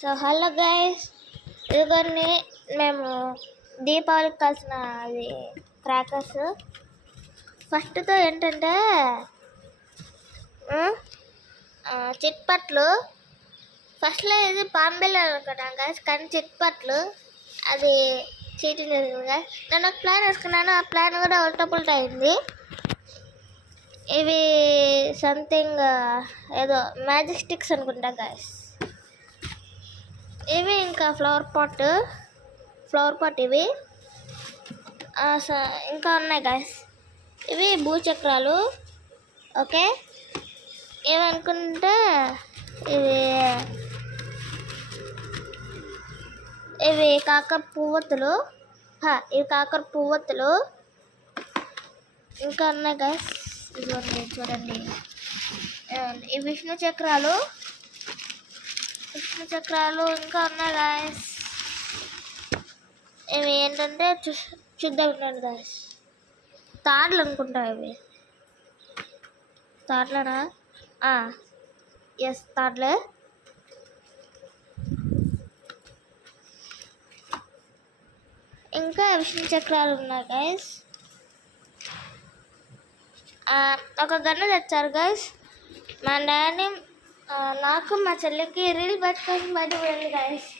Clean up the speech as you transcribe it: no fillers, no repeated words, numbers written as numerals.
So hello guys, ఇదిగోండి మేము దీపావళికి కాల్సిన అది క్రాకర్స్. ఫస్ట్తో ఏంటంటే చిట్పట్లు. ఫస్ట్లో ఇది పాంబెల్ అనుకున్నాం గైస్, కానీ చిట్పట్లు అది చీటింగ్ జరిగింది గైస్. నేను ఒక ప్లాన్ వేసుకున్నాను, ఆ ప్లాన్ కూడా ఉల్టా అయింది. ఇవి సంథింగ్ ఏదో మ్యాజిక్ స్టిక్స్ అనుకుంటా గైస్. ఇవి ఇంకా ఫ్లవర్ పాట్ ఇవి ఇంకా ఉన్నాయి గైస్. ఇవి భూచక్రాలు. ఓకే, ఏమనుకుంటే ఇవి కాకర పువ్వొత్తులు. ఇవి కాకర పువ్వొత్తులు ఇంకా ఉన్నాయి గైస్. ఇదిగోండి చూడండి, ఈ విష్ణు చక్రాలు ఇంకా ఉన్నాయి గాయస్. ఇవి ఏంటంటే చూద్దాం ఉండండి గాయస్. తాడ్లు అనుకుంటా, ఇవి తాడ్లనా? ఎస్, తాడ్లే. ఇంకా విష్ణు చక్రాలు ఉన్నాయి గాయస్. ఒక గన్ను తెచ్చారు గైస్. మా డాడీ నాకు మా చెల్లికి రీల్ పెట్టుకొని బయట పోయింది గైస్.